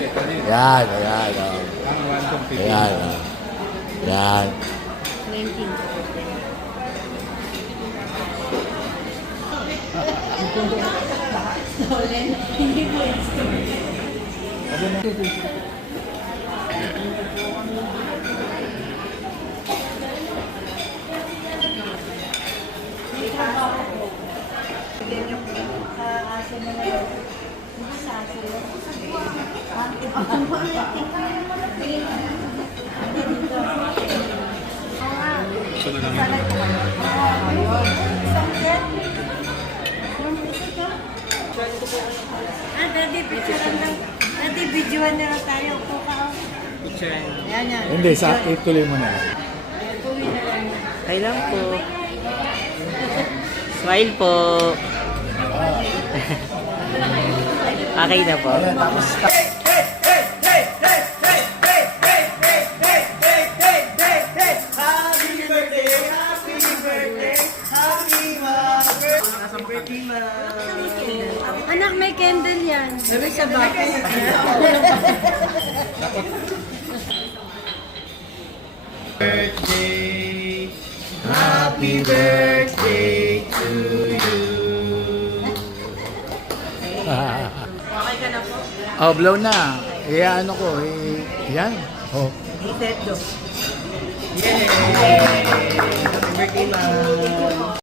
Yan, ayan. Oh. Ang random pipili. Ayan. Oh. Yan. 19. Hindi po Daddy, picturean lang. Daddy, videoan na lang tayo. Picture. Yan, yan. Hindi, ituloy mo na. Tuloy na lang. Kailan po? Smile po. Okay na po. Ayan, tapos Anak, may candle yan. Sabi sa bakit. Birthday! Happy birthday to you! Okay ka na po? oh, blow na. Ano ko, yan. Oh. Iset do. Yay! Happy birthday, ma'am!